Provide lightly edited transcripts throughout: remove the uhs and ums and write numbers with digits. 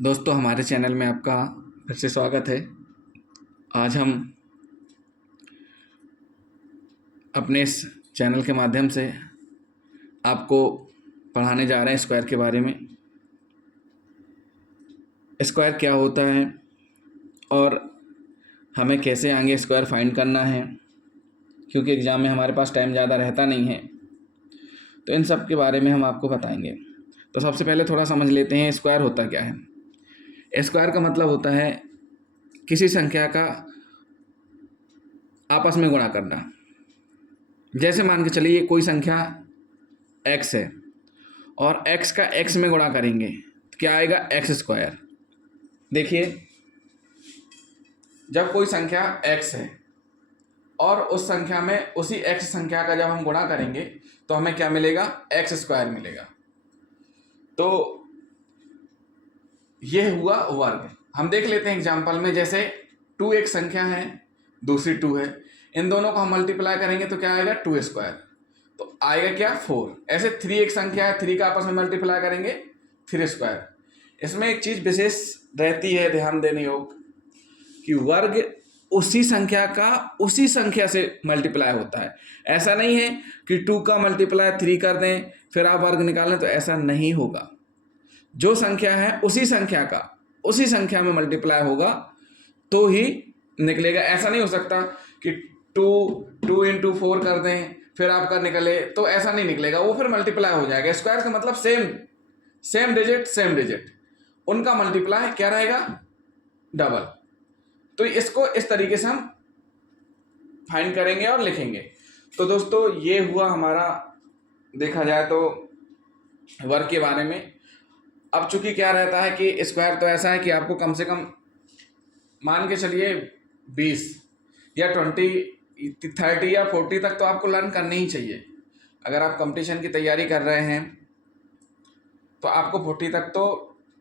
दोस्तों, हमारे चैनल में आपका फिर से स्वागत है। आज हम अपने इस चैनल के माध्यम से आपको पढ़ाने जा रहे हैं स्क्वायर के बारे में। स्क्वायर क्या होता है और हमें कैसे आगे स्क्वायर फाइंड करना है, क्योंकि एग्ज़ाम में हमारे पास टाइम ज़्यादा रहता नहीं है, तो इन सब के बारे में हम आपको बताएंगे। तो सबसे पहले थोड़ा समझ लेते हैं स्क्वायर होता क्या है। स्क्वायर का मतलब होता है किसी संख्या का आपस में गुणा करना। जैसे मान के चलिए कोई संख्या x है और x का x में गुणा करेंगे तो क्या आएगा, एक्स स्क्वायर। देखिए, जब कोई संख्या x है और उस संख्या में उसी x संख्या का जब हम गुणा करेंगे तो हमें क्या मिलेगा, एक्स स्क्वायर मिलेगा। तो ये हुआ वर्ग। हम देख लेते हैं एग्जाम्पल में, जैसे 2 एक संख्या है, दूसरी 2 है, इन दोनों को हम मल्टीप्लाई करेंगे तो क्या आएगा, 2 स्क्वायर। तो आएगा क्या, 4। ऐसे 3 एक संख्या है, 3 का आपस में मल्टीप्लाई करेंगे 3 स्क्वायर। इसमें एक चीज विशेष रहती है ध्यान देने योग, कि वर्ग उसी संख्या का उसी संख्या से मल्टीप्लाई होता है। ऐसा नहीं है कि 2 का मल्टीप्लाई 3 कर दें फिर आप वर्ग निकालें, तो ऐसा नहीं होगा। जो संख्या है उसी संख्या का उसी संख्या में मल्टीप्लाई होगा तो ही निकलेगा। ऐसा नहीं हो सकता कि 2 इंटू 4 कर दें फिर आपका निकले, तो ऐसा नहीं निकलेगा, वो फिर मल्टीप्लाई हो जाएगा। स्क्वायर का मतलब सेम डिजिट उनका मल्टीप्लाई क्या रहेगा, डबल। तो इसको इस तरीके से हम फाइंड करेंगे और लिखेंगे। तो दोस्तों, ये हुआ हमारा, देखा जाए तो, वर्ग के बारे में। अब चूंकि क्या रहता है कि स्क्वायर तो ऐसा है कि आपको कम से कम मान के चलिए 20 या 20 30 या 40 तक तो आपको लर्न करनी ही चाहिए। अगर आप कंपटीशन की तैयारी कर रहे हैं तो आपको 40 तक तो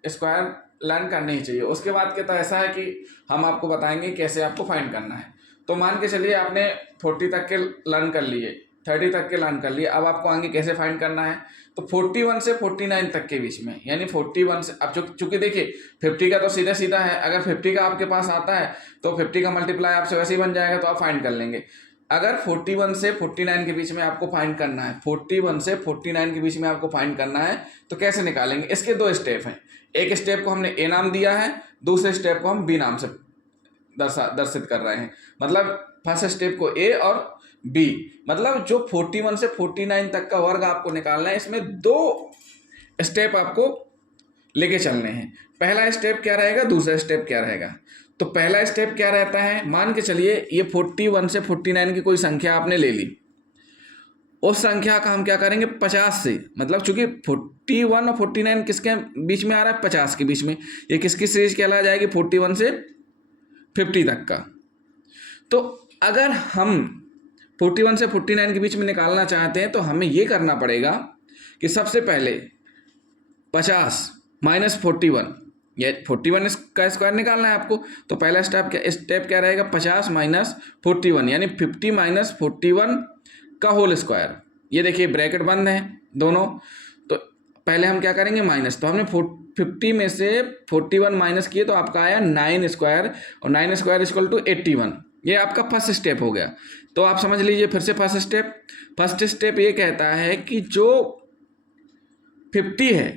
स्क्वायर लर्न करनी ही चाहिए। उसके बाद के तो ऐसा है कि हम आपको बताएंगे कैसे आपको फाइंड करना है। तो मान के चलिए आपने 40 तक के लर्न कर लिए, 30 तक के लर्न कर लिए, अब आपको आगे कैसे फाइंड करना है। तो 41 से 49 तक के बीच में, यानी 41 से, अब चूंकि देखिए 50 का तो सीधा सीधा है, अगर 50 का आपके पास आता है तो 50 का मल्टीप्लाई आपसे वैसे ही बन जाएगा, तो आप फाइंड कर लेंगे। अगर 41 से 49 के बीच में आपको फाइंड करना है, 41 से 49 के बीच में आपको फाइंड करना है, तो कैसे निकालेंगे। इसके 2 स्टेप हैं। एक स्टेप को हमने ए नाम दिया है, दूसरे स्टेप को हम बी नाम से दर्शित कर रहे हैं। मतलब फर्स्ट स्टेप को ए और बी, मतलब जो 41 से 49 तक का वर्ग आपको निकालना है, इसमें 2 स्टेप आपको लेके चलने हैं। पहला स्टेप क्या रहेगा, दूसरा स्टेप क्या रहेगा। तो पहला स्टेप क्या रहता है, मान के चलिए ये 41 से 49 की कोई संख्या आपने ले ली, उस संख्या का हम क्या करेंगे, 50 से, मतलब चूंकि 41 और 49 किसके बीच में आ रहा है, 50 के बीच में, ये किसकी सीरीज कहला जाएगी, 41 से 50 तक का। तो अगर हम 41 से 49 के बीच में निकालना चाहते हैं तो हमें ये करना पड़ेगा कि सबसे पहले 50 माइनस 41, ये 41 का स्क्वायर निकालना है आपको। तो पहला स्टेप क्या रहेगा, 50 माइनस 41, यानी 50 माइनस 41 का होल स्क्वायर। ये देखिए ब्रैकेट बंद है दोनों, तो पहले हम क्या करेंगे, माइनस। तो हमने 50 में से 41 माइनस किए तो आपका आया 9 स्क्वायर, और 9 स्क्वायर इक्वल टू 81। ये आपका फर्स्ट स्टेप हो गया। तो आप समझ लीजिए फिर से फर्स्ट स्टेप ये कहता है कि जो 50 है,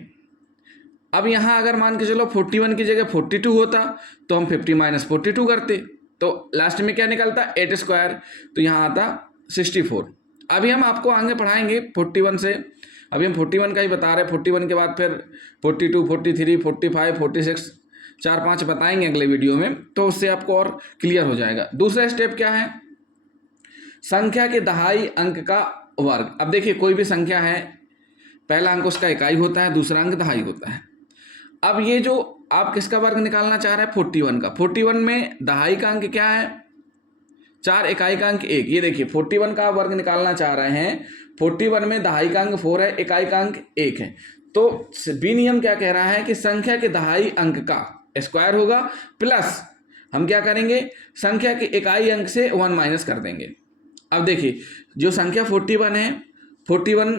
अब यहाँ अगर मान के चलो 41 की जगह 42 होता तो हम 50 माइनस 42 करते, तो लास्ट में क्या निकलता, 8 स्क्वायर, तो यहाँ आता 64। अभी हम आपको आगे पढ़ाएंगे 41 से, अभी हम 41 का ही बता रहे हैं। 41 के बाद फिर 42, 43, 45, 46, 4-5 बताएंगे अगले वीडियो में, तो उससे आपको और क्लियर हो जाएगा। दूसरा स्टेप क्या है, संख्या के दहाई अंक का वर्ग। अब देखिए कोई भी संख्या है, पहला अंक उसका इकाई होता है, दूसरा अंक दहाई होता है। अब ये जो आप किसका वर्ग निकालना चाह रहे हैं, 41 का। 41 में दहाई का अंक क्या है, 4, इकाई का अंक 1। ये देखिए 41 का वर्ग निकालना चाह रहे हैं, 41 में दहाई का अंक 4 है, इकाई का अंक 1 है। तो बी नियम क्या कह रहा है कि संख्या के दहाई अंक का स्क्वायर होगा, प्लस हम क्या करेंगे, संख्या के इकाई अंक से 1 माइनस कर देंगे। अब देखिए जो संख्या 41 है, 41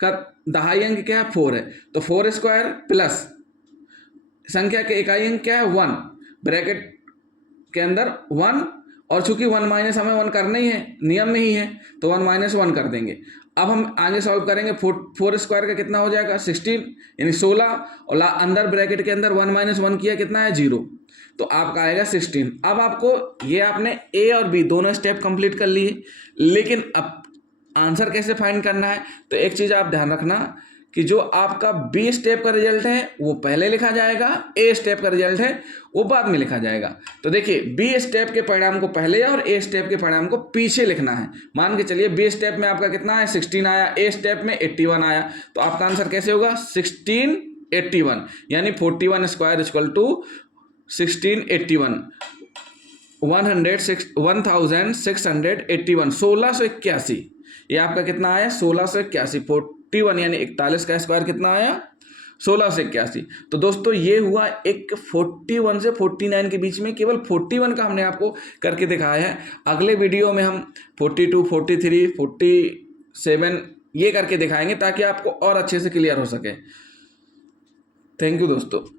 का दहाई अंक क्या है, 4 है, तो 4 स्क्वायर प्लस संख्या के इकाई अंक क्या है 1, ब्रैकेट के अंदर 1, और चूंकि 1 माइनस हमें 1 करना ही है, नियम में ही है, तो 1 माइनस 1 कर देंगे। अब हम आगे सॉल्व करेंगे, 4 स्क्वायर का कितना हो जाएगा 16 यानी 16, और अंदर ब्रैकेट के अंदर 1 माइनस 1 किया कितना है 0, तो आपका आएगा 16। अब आपको ये आपने ए और बी दोनों स्टेप कंप्लीट कर लिए, लेकिन अब आंसर कैसे फाइंड करना है, तो एक चीज़ आप ध्यान रखना कि जो आपका बी स्टेप का रिजल्ट है वो पहले लिखा जाएगा, ए स्टेप का रिजल्ट है वो बाद में लिखा जाएगा। तो देखिए बी स्टेप के परिणाम को पहले और ए स्टेप के परिणाम को पीछे लिखना है। मान के चलिए बी स्टेप में आपका कितना है 16 आया, ए स्टेप में 81 आया, तो आपका आंसर कैसे होगा 1681, यानी 41 स्क्वायर इक्वल टू 1681, 1681, 1681। ये आपका कितना आया 1681, 41 यानी 41 का स्क्वायर कितना आया 1681। तो दोस्तों ये हुआ एक 41 से 49 के बीच में, केवल 41 का हमने आपको करके दिखाया है। अगले वीडियो में हम 42, 43, 47 ये करके दिखाएंगे ताकि आपको और अच्छे से क्लियर हो सके। थैंक यू दोस्तों।